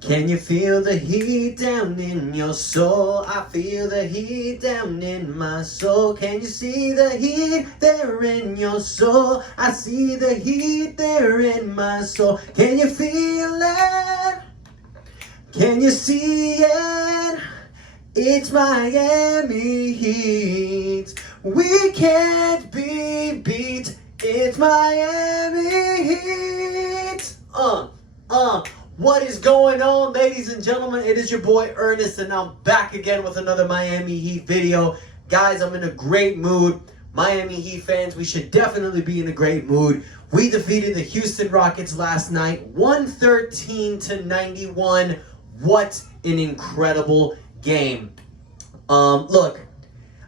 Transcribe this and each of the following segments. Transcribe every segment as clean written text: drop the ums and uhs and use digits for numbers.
Can you feel the heat down in your soul? I feel the heat down in my soul. Can you see the heat there in your soul? I see the heat there in my soul. Can you feel it? Can you see it? It's Miami Heat. We can't be beat. It's Miami Heat. What is going on, ladies and gentlemen? It is your boy Ernest, and I'm back again with another Miami Heat video. Guys, I'm in a great mood. Miami Heat fans, we should definitely be in a great mood. We defeated the Houston Rockets last night, 113-91. What an incredible game. Look,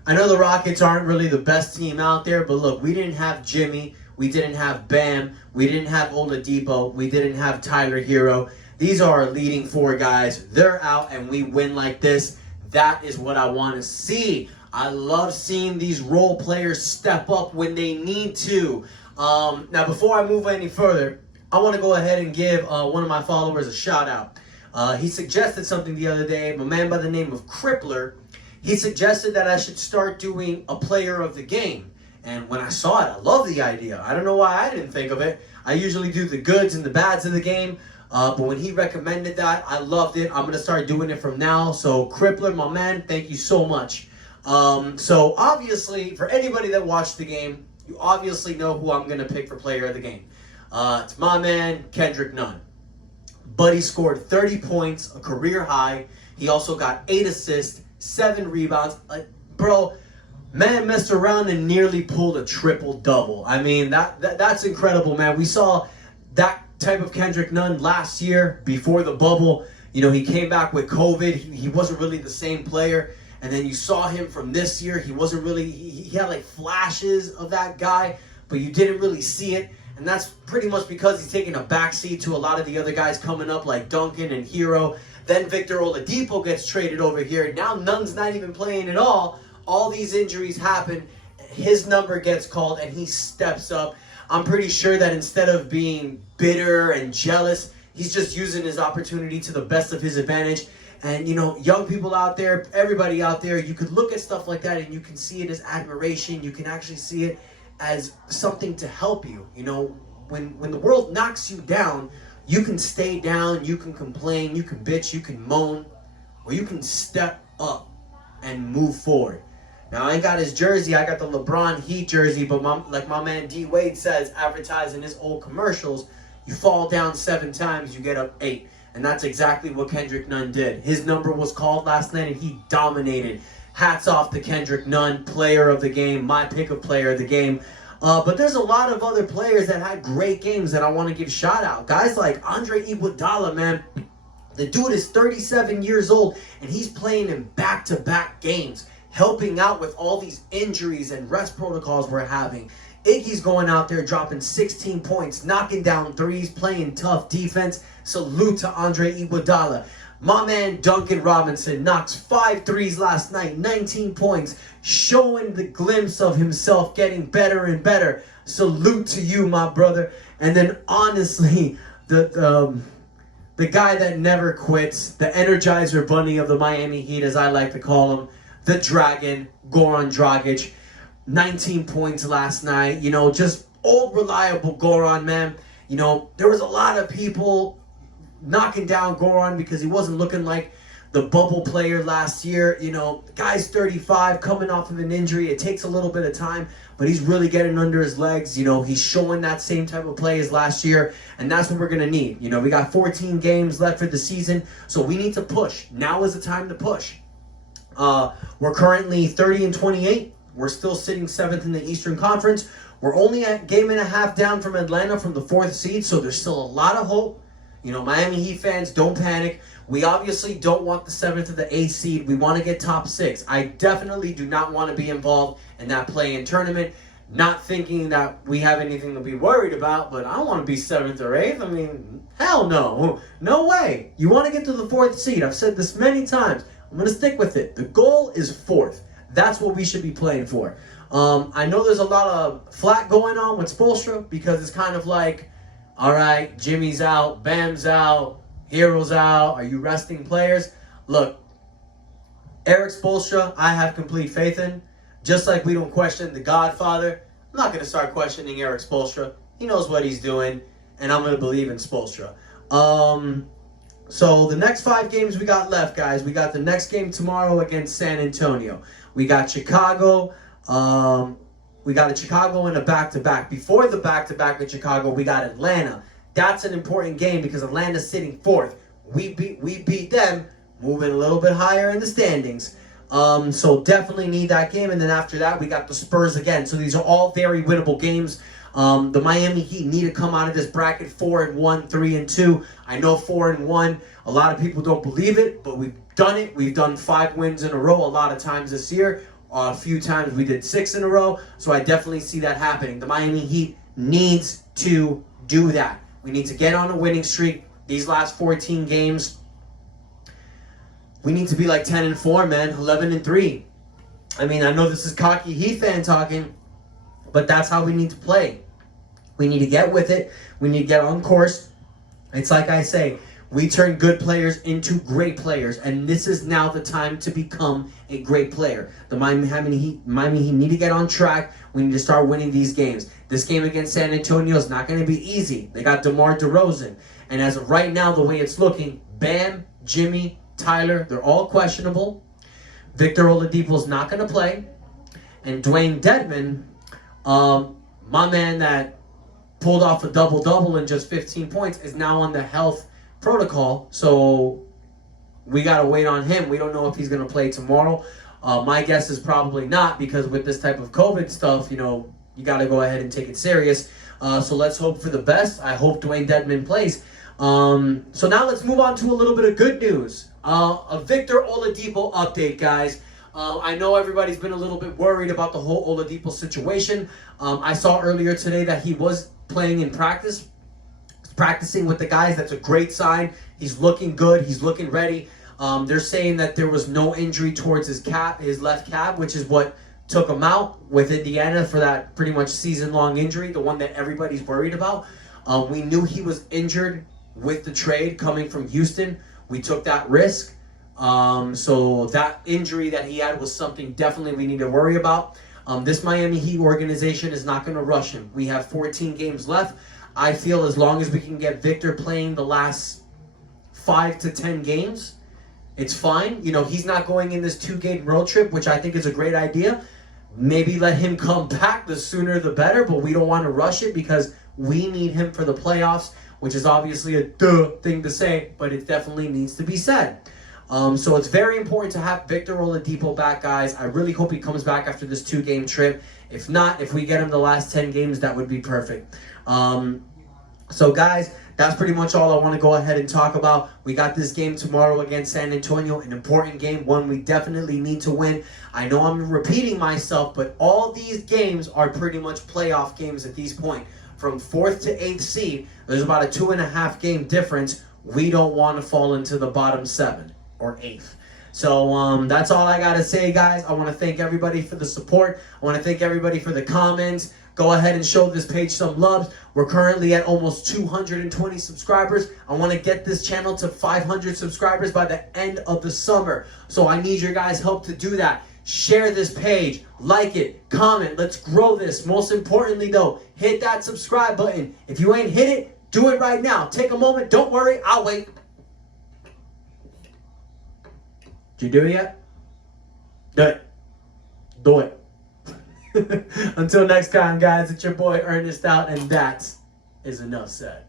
I know the Rockets aren't really the best team out there, but look, we didn't have Jimmy, we didn't have Bam, we didn't have Oladipo, we didn't have Tyler Herro. These are our leading four guys. They're out and we win like this. That is what I want to see. I love seeing these role players step up when they need to. Now, before I move any further, I want to go ahead and give one of my followers a shout out. He suggested something the other day. A man by the name of Crippler. He suggested that I should start doing a player of the game. And when I saw it, I love the idea. I don't know why I didn't think of it. I usually do the goods and the bads of the game. But when he recommended that, I loved it. I'm going to start doing it from now. So Crippler, my man, thank you so much. So obviously, for anybody that watched the game, you obviously know who I'm going to pick for player of the game. It's my man, Kendrick Nunn. Buddy scored 30 points, a career high. He also got 8 assists, 7 rebounds. Bro, man messed around and nearly pulled a triple-double. I mean, that's incredible, man. We saw that type of Kendrick Nunn last year before the bubble. You know, he came back with COVID. He wasn't really the same player. And then you saw him from this year. He wasn't really, he had like flashes of that guy, but you didn't really see it. And that's pretty much because he's taking a backseat to a lot of the other guys coming up like Duncan and Herro. Then Victor Oladipo gets traded over here. Now Nunn's not even playing at all. All these injuries happen. His number gets called and he steps up. I'm pretty sure that instead of being bitter and jealous, he's just using his opportunity to the best of his advantage. And, you know, young people out there, everybody out there, you could look at stuff like that and you can see it as admiration. You can actually see it as something to help you. You know, when the world knocks you down, you can stay down, you can complain, you can bitch, you can moan, or you can step up and move forward. Now, I ain't got his jersey. I got the LeBron Heat jersey, but like my man D. Wade says, advertising his old commercials, you fall down 7 times, you get up 8. And that's exactly what Kendrick Nunn did. His number was called last night, and he dominated. Hats off to Kendrick Nunn, player of the game, my pick of player of the game. But there's a lot of other players that had great games that I want to give shout out. Guys like Andre Iguodala, man. The dude is 37 years old, and he's playing in back-to-back games, helping out with all these injuries and rest protocols we're having. Iggy's going out there dropping 16 points, knocking down threes, playing tough defense. Salute to Andre Iguodala. My man Duncan Robinson knocks 5 threes last night, 19 points, showing the glimpse of himself getting better and better. Salute to you, my brother. And then honestly, the guy that never quits, the Energizer Bunny of the Miami Heat, as I like to call him, the Dragon, Goran Dragic. 19 points last night. You know, just old reliable Goran, man. You know, there was a lot of people knocking down Goran because he wasn't looking like the bubble player last year. You know, the guy's 35, coming off of an injury. It takes a little bit of time, but he's really getting under his legs. You know, he's showing that same type of play as last year, and that's what we're going to need. You know, we got 14 games left for the season, so we need to push. Now is the time to push. We're currently 30-28. We're still sitting 7th in the Eastern Conference. We're only a game and a half down from Atlanta from the 4th seed, so there's still a lot of hope. You know, Miami Heat fans, don't panic. We obviously don't want the 7th or the 8th seed. We want to get top 6. I definitely do not want to be involved in that play-in tournament. Not thinking that we have anything to be worried about, but I don't want to be 7th or 8th. I mean, hell no. No way. You want to get to the 4th seed. I've said this many times. I'm going to stick with it. The goal is 4th. That's what we should be playing for. I know there's a lot of flack going on with Spoelstra because it's kind of like All right, Jimmy's out, Bam's out, Herro's out. Are you resting players? Look, Eric Spoelstra, I have complete faith in. Just like we don't question the Godfather, I'm not going to start questioning Eric Spoelstra. He knows what he's doing, and I'm going to believe in Spoelstra. So the next 5 games we got left, guys. We got the next game tomorrow against San Antonio. We got Chicago. We got a Chicago in a back-to-back. Before the back-to-back with Chicago, we got Atlanta. That's an important game because Atlanta's sitting 4th. We beat them, moving a little bit higher in the standings. So definitely need that game. And then after that, we got the Spurs again. So these are all very winnable games. The Miami Heat need to come out of this bracket 4-1, 3-2. I know 4-1. A lot of people don't believe it, but we've done it. We've done 5 wins in a row a lot of times this year. A few times we did 6 in a row. So I definitely see that happening. The Miami Heat needs to do that. We need to get on a winning streak. These last 14 games, we need to be like 10-4, man. 11-3. I mean, I know this is cocky Heat fan talking, but that's how we need to play. We need to get with it. We need to get on course. It's like I say, we turn good players into great players, and this is now the time to become a great player. The Miami Heat need to get on track. We need to start winning these games. This game against San Antonio is not going to be easy. They got DeMar DeRozan, and as of right now, the way it's looking, Bam, Jimmy, Tyler, they're all questionable. Victor Oladipo is not going to play, and Dwayne Dedmon, my man that pulled off a double-double in just 15 points, is now on the health protocol, so we got to wait on him. We don't know if he's going to play tomorrow. My guess is probably not, because with this type of COVID stuff, you know, you got to go ahead and take it serious. So let's hope for the best. I hope Dwayne Dedmon plays. So now let's move on to a little bit of good news. A Victor Oladipo update, guys. I know everybody's been a little bit worried about the whole Oladipo situation. I saw earlier today that he was playing in practice, practicing with the guys. That's a great sign. He's looking good. He's looking ready. They're saying that there was no injury towards his left calf, which is what took him out with Indiana for that pretty much season-long injury, the one that everybody's worried about. We knew he was injured with the trade coming from Houston. We took that risk. So that injury that he had was something definitely we need to worry about. This Miami Heat organization is not going to rush him. We have 14 games left. I feel as long as we can get Victor playing the last 5 to 10 games, it's fine. You know, he's not going in this 2-game road trip, which I think is a great idea. Maybe let him come back, the sooner the better, but we don't want to rush it because we need him for the playoffs, which is obviously a duh thing to say, but it definitely needs to be said. So it's very important to have Victor Oladipo back, guys. I really hope he comes back after this 2-game trip. If not, if we get him the last 10 games, that would be perfect. So, guys, that's pretty much all I want to go ahead and talk about. We got this game tomorrow against San Antonio, an important game, one we definitely need to win. I know I'm repeating myself, but all these games are pretty much playoff games at this point. From 4th to 8th seed, there's about a 2.5 game difference. We don't want to fall into the bottom 7 or 8th. So that's all I got to say, guys. I want to thank everybody for the support. I want to thank everybody for the comments. Go ahead and show this page some love. We're currently at almost 220 subscribers. I want to get this channel to 500 subscribers by the end of the summer. So I need your guys' help to do that. Share this page, like it, comment. Let's grow this. Most importantly, though, hit that subscribe button. If you ain't hit it, do it right now. Take a moment. Don't worry. I'll wait. Did you do it yet? Do it. Do it. Until next time, guys, it's your boy Ernest out, and that is enough said.